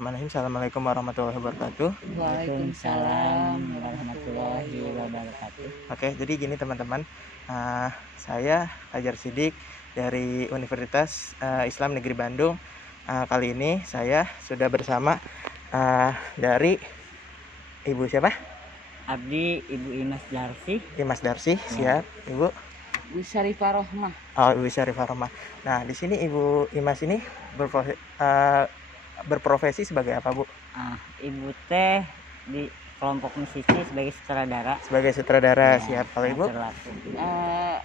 Bismillahirrahmanirrahim. Assalamualaikum warahmatullahi wabarakatuh. Waalaikumsalam warahmatullahi wabarakatuh. Oke, jadi gini teman-teman, saya Fajar Sidik dari Universitas Islam Negeri Bandung. Kali ini saya sudah bersama dari Ibu siapa? Abdi Ibu Imas Darsi. Imas Darsi, siap. Ibu? Bu Syarifah Rohmah. Oh, Ibu Syarifah Rohmah. Nah, di sini Ibu Imas ini berprofesi sebagai apa, Bu? Ibu teh di kelompok musisi sebagai sutradara. Sebagai sutradara, Ya, siap. Kalau Ibu? Alhamdulillah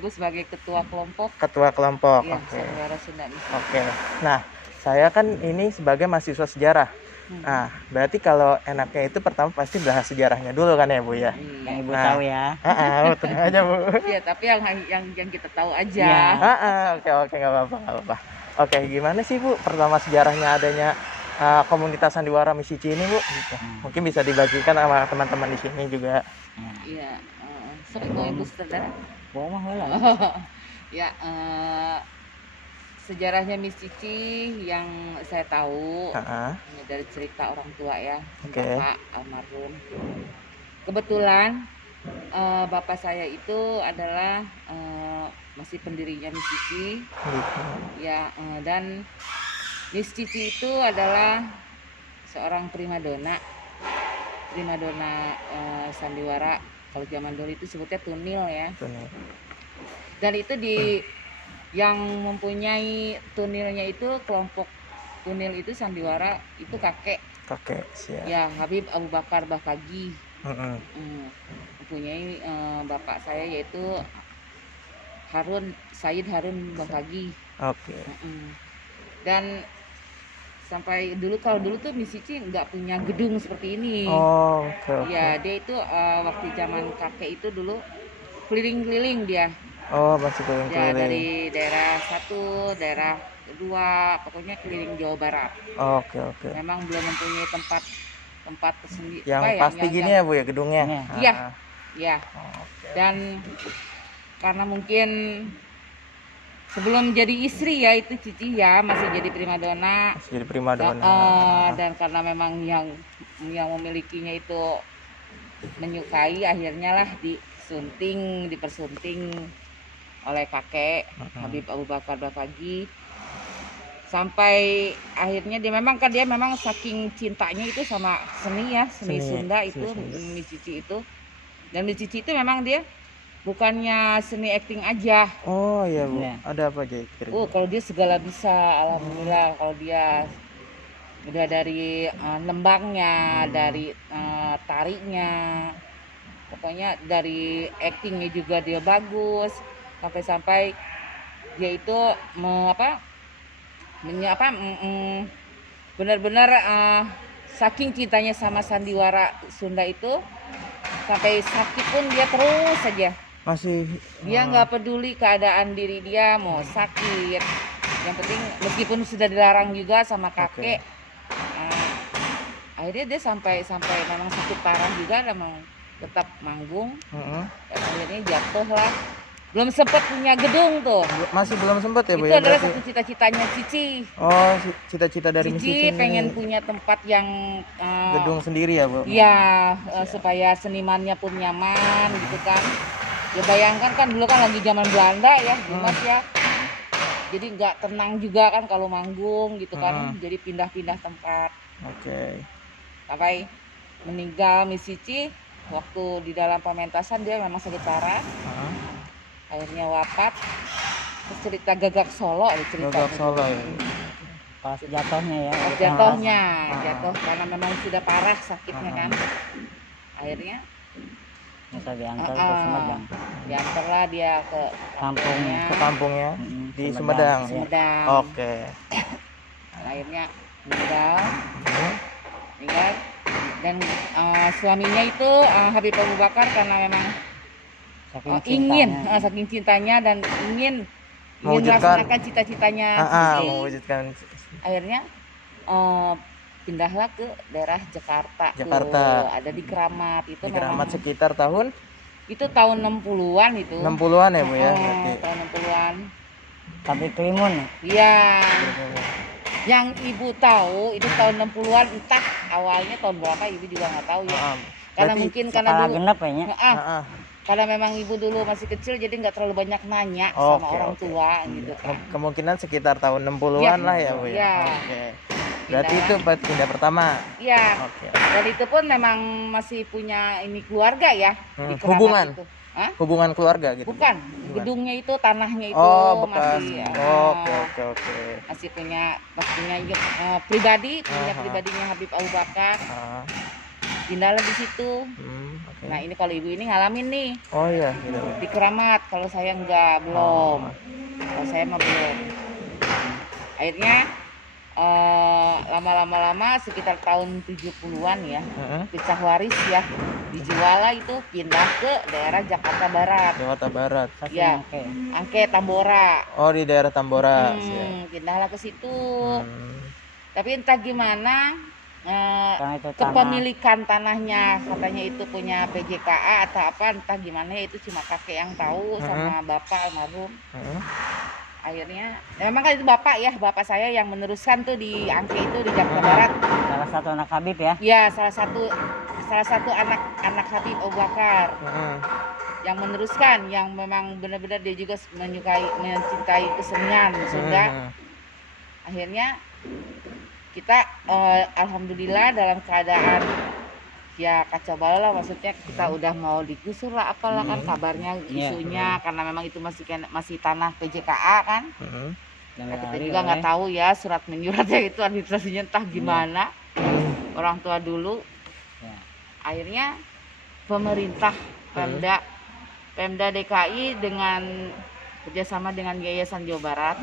Ibu sebagai ketua kelompok. Ketua kelompok. Ya, Oke. Sandiwara Sunda Miskin. Oke. Nah, saya kan ini sebagai mahasiswa sejarah. Nah, berarti kalau enaknya itu pertama pasti bahas sejarahnya dulu kan ya, Bu ya? Yang Ibu Nah. tahu ya. Tenang aja, Bu. Iya, tapi yang kita tahu aja. Ya. Oke, nggak apa-apa. Oke, gimana sih, Bu? Pertama sejarahnya adanya komunitas Sandiwara Misici ini, Bu? Gitu. Mungkin bisa dibagikan sama teman-teman di sini juga. Iya, sering mau Ibu sutradara. Bawa mah heula. Ya, sejarahnya Miss Cici yang saya tahu ini dari cerita orang tua ya, Oke. Bapak almarhum. Kebetulan bapak saya itu adalah masih pendirinya Miss Cici. Gitu. Ya, dan Miss Cici itu adalah seorang primadona sandiwara. Kalau zaman dulu itu sebutnya tunil ya. Tunil. Dan itu yang mempunyai tunilnya itu kelompok tunil itu sandiwara itu kakek siap. ya, Habib Abu Bakar Bakagi. Mm-mm. Mempunyai bapak saya yaitu Said Harun Bakagi. Oke. Dan sampai kalau dulu tuh Miss Cici nggak punya gedung seperti ini. Oh, oke. Ya, dia itu waktu zaman kakek itu dulu keliling-keliling dia. Oh, masih keliling-keliling. Ya, dari daerah 1, daerah 2, pokoknya keliling Jawa Barat. Oke. Memang belum mempunyai tempat tersendiri. Yang pasti gini ya, Bu ya, gedungnya. Iya. Ya. Oke. Dan karena mungkin sebelum jadi istri ya itu Cici ya masih jadi primadona. Dan karena memang yang memilikinya itu menyukai, akhirnya lah dipersunting oleh kakek Habib Abu Bakar Bakagi. Sampai akhirnya dia memang saking cintanya itu sama seni Sunda itu Miss Cici itu. Dan Miss Cici itu memang dia bukannya seni acting aja. Oh iya, Bu. Ada apa aja kira-kira? Kalau dia segala bisa, alhamdulillah. Kalau dia udah dari nembangnya, dari tariknya, pokoknya dari actingnya juga dia bagus. Sampai dia itu benar-benar saking cintanya sama sandiwara Sunda itu, sampai sakit pun dia terus saja. Dia nggak peduli keadaan diri dia mau sakit. Yang penting meskipun sudah dilarang juga sama kakek, akhirnya dia sampai memang sakit parah juga, memang tetap manggung. Dan akhirnya jatuh lah. Belum sempat punya gedung tuh. Masih belum sempat ya, Bu? Itu adalah satu cita-citanya Cici. Oh, cita-cita dari Miss Cici Cici pengen ini. punya tempat yang Gedung sendiri ya, Bu? Iya, supaya senimannya pun nyaman gitu kan. Ya bayangkan kan dulu kan lagi zaman Belanda ya, Mas ya. Jadi nggak tenang juga kan kalau manggung gitu kan. Jadi pindah-pindah tempat. Oke. Sampai meninggal Miss Cici waktu di dalam pementasan dia memang sakit parah. Akhirnya wafat. Terus cerita Gagak Solo Gagak Solo ya. Pas jatuhnya ya. Jatuh karena memang sudah parah sakitnya kan. Akhirnya Bisa diantar ke Sumedang. diantarlah dia ke kampungnya di Sumedang. Oke. Akhirnya meninggal. Dan suaminya itu Habib Abu Bakar karena memang saking cintanya dan ingin melaksanakan cita-citanya mewujudkan. Akhirnya pindahlah ke daerah Jakarta. Ada di Keramat itu. Di Keramat sekitar tahun? Itu tahun 60-an itu. 60-an ya, Bu ya? Tahun 60-an. Tapi Klimun. Iya. Yang ibu tahu itu tahun 60-an, entah awalnya tahun berapa ibu juga nggak tahu ya. Karena Berarti mungkin karena Kepala dulu genep kayaknya. Heeh. karena memang ibu dulu masih kecil jadi nggak terlalu banyak nanya Oke, sama orang oke. tua gitu kan. Kemungkinan sekitar tahun 60-an lah ya, Bu ya. Iya. Oke. Berarti Pindah. itu pindah pertama. Iya. Oke. Dan itu pun memang masih punya ini keluarga ya di keramat Hubungan. itu. Hah? Hubungan keluarga gitu. Bukan, Bukan. gedungnya itu, tanahnya itu Oh, bekas. masih Oke. masih punya pribadi, punya Aha. pribadinya Habib Abu Bakar. Ah, Pindahlah di situ. oke. Nah, ini kalau ibu ini ngalamin nih Oh iya, gitu. di keramat, kalau saya enggak, belum. Kalau saya mah belum. Akhirnya lama-lama sekitar tahun 70-an ya, Heeh. pecah waris ya. Dijual lah itu, pindah ke daerah Jakarta Barat. Jakarta Barat. Stasiun Ya. Angke. Angke Tambora. Oh, di daerah Tambora. Pindahlah ke situ. Hmm. Tapi entah gimana Karena itu tanah. kepemilikan tanahnya katanya itu punya PJKA atau apa, entah gimana ya, itu cuma kakek yang tahu sama bapak almarhum. Heeh. Akhirnya memang kan itu bapak saya yang meneruskan tuh di Angke itu di Jakarta Barat. Salah satu anak Habib ya. Ya, salah satu anak Habib Abu Bakar Heeh. yang meneruskan, yang memang benar-benar dia juga mencintai kesenian Sunda. Akhirnya kita alhamdulillah dalam keadaan ya kacau balau lah, maksudnya kita udah mau digusur lah apalah kan kabarnya isunya, karena memang itu masih tanah PJKA kan. Nah, kita juga nggak tahu ya surat menyuratnya itu administrasinya entah gimana orang tua dulu. Ya. Akhirnya pemerintah Pemda DKI dengan kerjasama dengan Yayasan Jawa Barat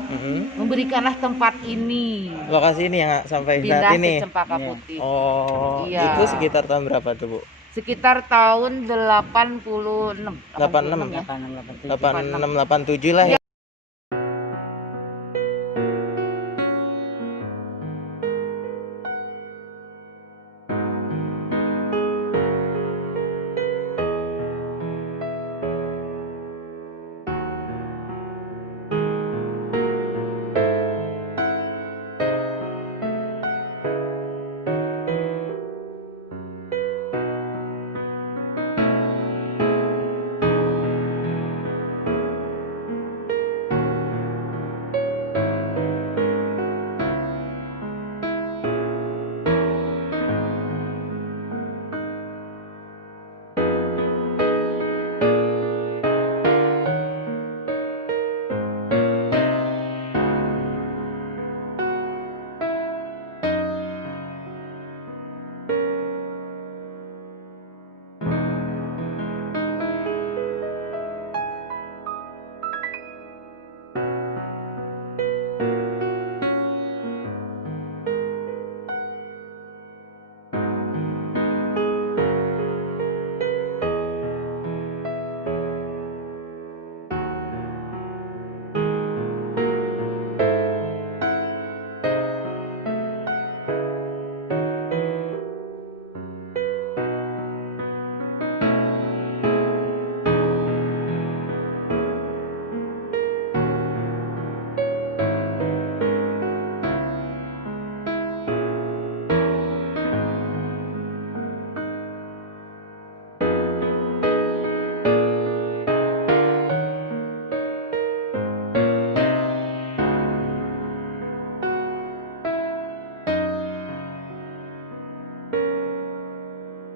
memberikanlah tempat ini, Lokasi ini yang sampai pindah saat ini. ke Cempaka Putih. Oh, Iya. itu sekitar tahun berapa tuh, Bu? Sekitar tahun 86 86 ya. 86, 87. 86 87 lah ya.